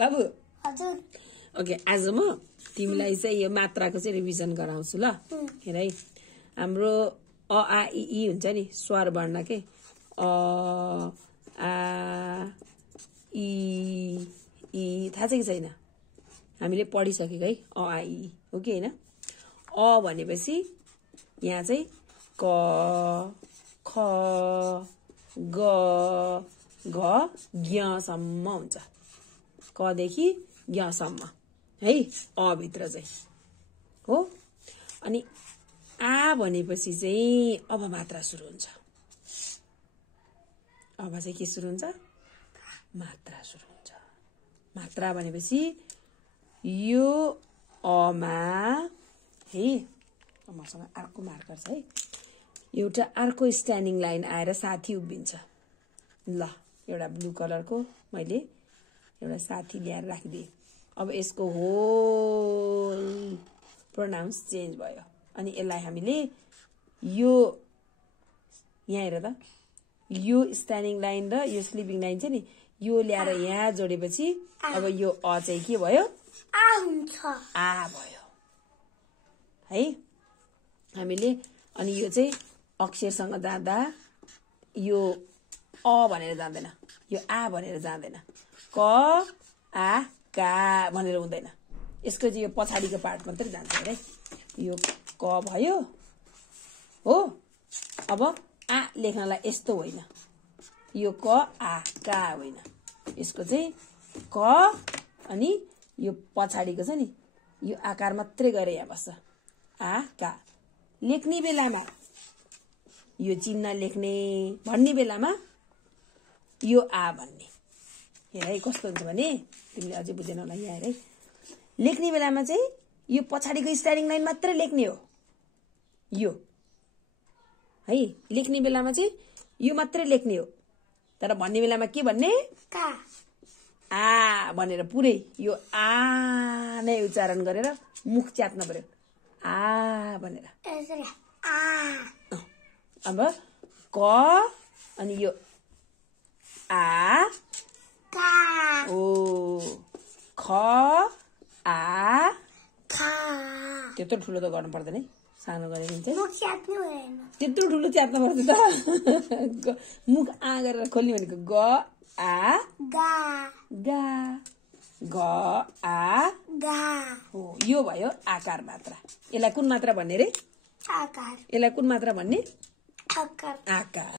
बाबु हजुर ओके आज म तिमीलाई चाहिँ यो मात्राको चाहिँ रिभिजन गराउँछु ल हेर है हाम्रो अ आ इ ई हुन्छ नि स्वर वर्ण के अ आ इ ई थाहा छ कि छैन हामीले पढिसकेको है अ आ इ ई हो कि हैन अ भनेपछि यहाँ चाहिँ क ख ग घ ज्ञ सम्म हुन्छ क देखि ज्ञ सम्म है अ भित्र चाहिँ हो अनि आ भनेपछि चाहिँ अब मात्रा सुरु हुन्छ अब चाहिँ के सुरु हुन्छ मात्रा सुरु हुन्छ मात्रा भनेपछि यो अमा है मसँग अर्को मार्कर छ है एउटा अर्को स्ट्यान्डिङ लाइन आएर साथी उभिन्छ ल एउटा ब्लू कलरको मैले एउटा साथी ल्याएर राखिदिएँ अब यसको होल प्रोनाउन्स चेन्ज भयो अनि यसलाई हामीले यो यहाँ हेर त यो स्ट्यान्डिङ लाइन र यो स्लिपिङ लाइन चाहिँ नि यो ल्याएर यहाँ जोडेपछि अब यो अ चाहिँ के भयो आ हुन्छ आ भयो है हामीले अनि यो चाहिँ अक्षरसँग जाँदा यो अ भनेर जाँदैन यो आ भनेर जाँदैन क आ का भनेर हुँदैन यसको चाहिँ यो पछाडिको पार्ट मात्रै जान्छ है यो क भयो हो अब आ लेख्नलाई यस्तो होइन यो क आ का होइन यसको चाहिँ क अनि यो पछाडिको छ नि यो आकार मात्रै गरे यहाँ बस्छ आ का लेख्ने बेलामा यो चिन्ह लेख्ने भन्ने बेलामा यो आ भन्ने हेर है कस्तो हुन्छ भने तिमीले अझै बुझेन होला यहाँ हेर है लेख्ने बेलामा चाहिँ यो पछाडिको स्ट्यान्डिङ लाइन मात्रै लेख्ने हो यो है लेख्ने बेलामा चाहिँ यो मात्रै लेख्ने हो तर भन्ने बेलामा के भन्ने का आ भनेर पुरै यो आ नै उच्चारण गरेर मुख च्यात्न पर्यो आ भनेर यसरी आ अब क अनि यो आ का ओ ख आ खा त्यत्रो ठुलो त गर्नु पर्दैन है सानो गरेर हुन्छ मुख च्यात्नु हुँदैन त्यत्रो ठुलो च्यात्नु पर्छ त मुख आ गरेर खोल्ने भनेको ग आ गा गा ग आ गा हो यो भयो आकार मात्रा यसलाई कुन मात्रा भन्ने रे आकार यसलाई कुन मात्रा भन्ने आकार आकार